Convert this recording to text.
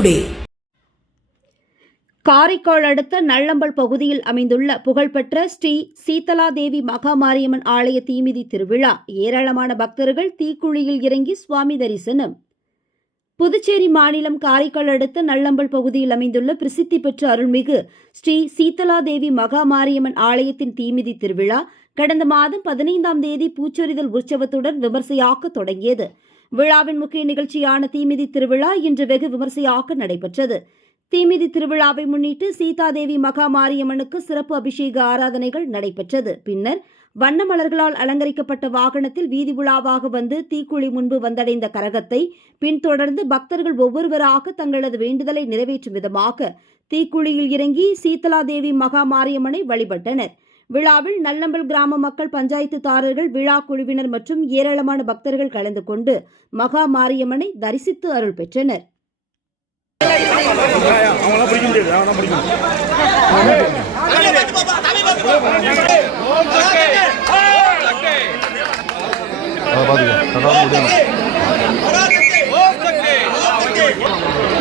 Today Karaikal அடுத்த நல்லம்பல் பகுதியில் அமைந்துள்ள புகழ்பெற்ற ஸ்ரீ சீதலாதேவி மகாமாரியம்மன் ஆலய தீமிதி திருவிழா. ஏராளமான பக்தர்கள் தீக்குழியில் இறங்கி சுவாமி தரிசனம். புதுச்சேரி மாநிலம் காரைக்கால் அடுத்த நல்லம்பல் பகுதியில் அமைந்துள்ள பிரசித்தி பெற்ற அருள்மிகு ஸ்ரீ சீதலாதேவி மகாமாரியம்மன் ஆலயத்தின் தீமிதி திருவிழா கடந்த மாதம் பதினைந்தாம் தேதி பூச்சொரிதல் உற்சவத்துடன் விமர்சையாக தொடங்கியது. விழாவின் முக்கிய நிகழ்ச்சியான தீமிதி திருவிழா இன்று வெகு விமர்சையாக நடைபெற்றது. தீமிதி திருவிழாவை முன்னிட்டு சீதாதேவி மகா மாரியம்மனுக்கு சிறப்பு அபிஷேக ஆராதனைகள் நடைபெற்றது. பின்னர் வண்ண மலர்களால் அலங்கரிக்கப்பட்ட வாகனத்தில் வீதி உலாவாக வந்து தீக்குழி முன்பு வந்தடைந்த கரகத்தை பின்தொடர்ந்து பக்தர்கள் ஒவ்வொருவராக தங்களது வேண்டுதலை நிறைவேற்றும் விதமாக தீக்குழியில் இறங்கி சீதலாதேவி மகா மாரியம்மனை வழிபட்டனர். விழாவில் நல்லம்பல் கிராம மக்கள் பஞ்சாயத்துதாரர்கள் விழா குழுவினர் மற்றும் ஏராளமான பக்தர்கள் கலந்து கொண்டு மகா மாரியம்மனை தரிசித்து அருள் பெற்றனர். அவங்களாம்